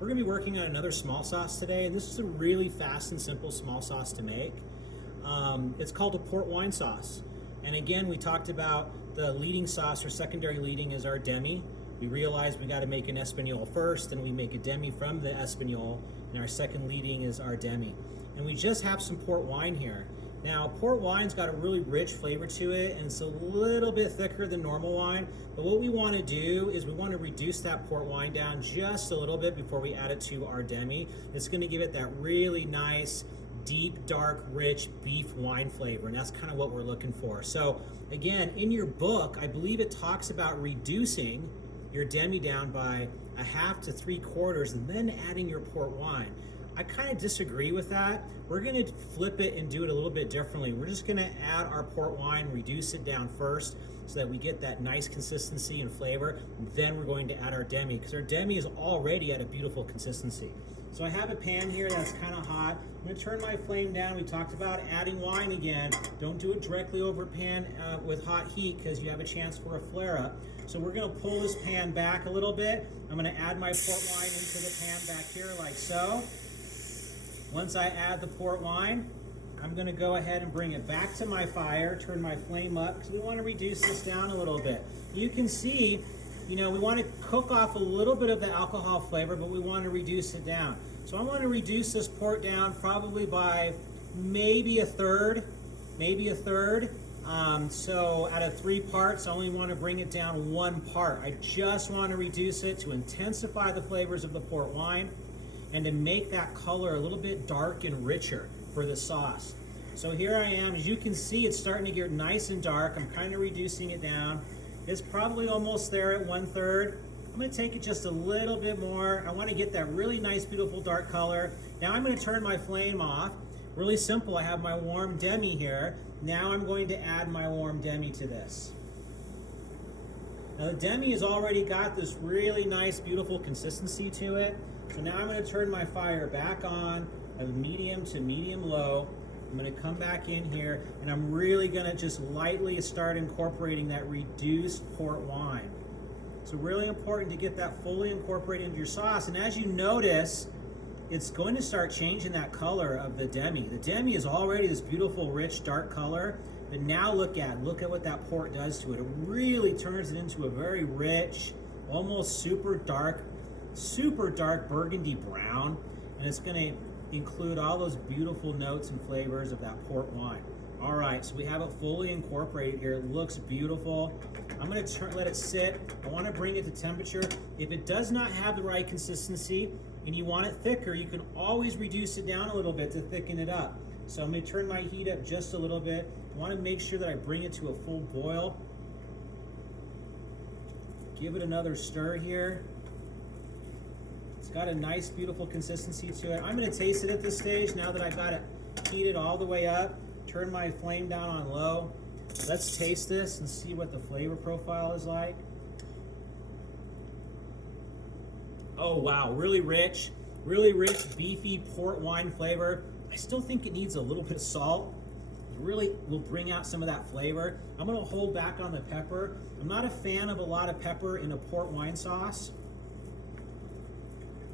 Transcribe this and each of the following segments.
We're going to be working on another small sauce today, and this is a really fast and simple small sauce to make. It's called a port wine sauce. And again, we talked about the leading sauce or secondary leading is our demi. We realized we got to make an Espagnole first, and we make a demi from the Espagnole, and our second leading is our demi. And we just have some port wine here. Now, port wine's got a really rich flavor to it, and it's a little bit thicker than normal wine. But what we want to do is we want to reduce that port wine down just a little bit before we add it to our demi. It's going to give it that really nice, deep, dark, rich beef wine flavor, and that's kind of what we're looking for. So again, in your book, I believe it talks about reducing your demi down by a half to 3/4 and then adding your port wine. I kind of disagree with that. We're going to flip it and do it a little bit differently. We're just going to add our port wine, reduce it down first so that we get that nice consistency and flavor. Then we're going to add our demi because our demi is already at a beautiful consistency. So I have a pan here that's kind of hot. I'm going to turn my flame down. We talked about adding wine again. Don't do it directly over a pan with hot heat because you have a chance for a flare-up. So we're going to pull this pan back a little bit. I'm going to add my port wine into the pan back here like so. Once I add the port wine, I'm going to go ahead and bring it back to my fire, turn my flame up because we want to reduce this down a little bit. You can see, we want to cook off a little bit of the alcohol flavor, but we want to reduce it down. So I want to reduce this port down probably by maybe a third. So out of 3 parts, I only want to bring it down 1 part. I just want to reduce it to intensify the flavors of the port wine and to make that color a little bit dark and richer for the sauce. So here I am. As you can see, it's starting to get nice and dark. I'm kind of reducing it down. It's probably almost there at 1/3. I'm going to take it just a little bit more. I want to get that really nice, beautiful dark color. Now I'm going to turn my flame off. Really simple. I have my warm demi here. Now I'm going to add my warm demi to this. Now the demi has already got this really nice, beautiful consistency to it. So now I'm going to turn my fire back on of medium to medium low. I'm going to come back in here and I'm really going to just lightly start incorporating that reduced port wine. So really important to get that fully incorporated into your sauce. And as you notice, it's going to start changing that color of the demi. The demi is already this beautiful, rich, dark color. But now look at what that port does to it. It really turns it into a very rich, almost super dark burgundy brown, and it's going to include all those beautiful notes and flavors of that port wine. All right, so we have it fully incorporated here. It looks beautiful. I'm going to let it sit. I want to bring it to temperature. If it does not have the right consistency and you want it thicker, you can always reduce it down a little bit to thicken it up. So I'm going to turn my heat up just a little bit. I want to make sure that I bring it to a full boil. Give it another stir here. It's got a nice, beautiful consistency to it. I'm going to taste it at this stage now that I've got it heated all the way up. Turn my flame down on low. Let's taste this and see what the flavor profile is like. Oh wow, really rich, beefy port wine flavor. I still think it needs a little bit of salt. It really will bring out some of that flavor. I'm going to hold back on the pepper. I'm not a fan of a lot of pepper in a port wine sauce.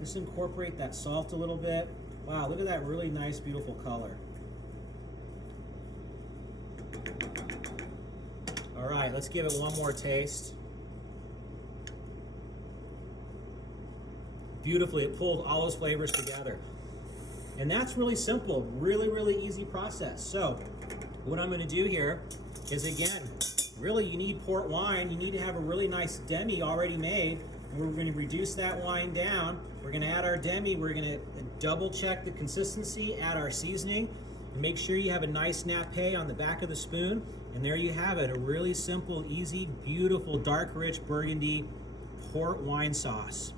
Just incorporate that salt a little bit. Wow, look at that really nice, beautiful color. All right, let's give it one more taste. Beautifully, it pulled all those flavors together. And that's really simple, really easy process. So what I'm going to do here is, again, really you need port wine. You need to have a really nice demi already made. And we're going to reduce that wine down. We're going to add our demi. We're going to double check the consistency, add our seasoning, and make sure you have a nice nappe on the back of the spoon. And there you have it, a really simple, easy, beautiful, dark, rich Burgundy port wine sauce.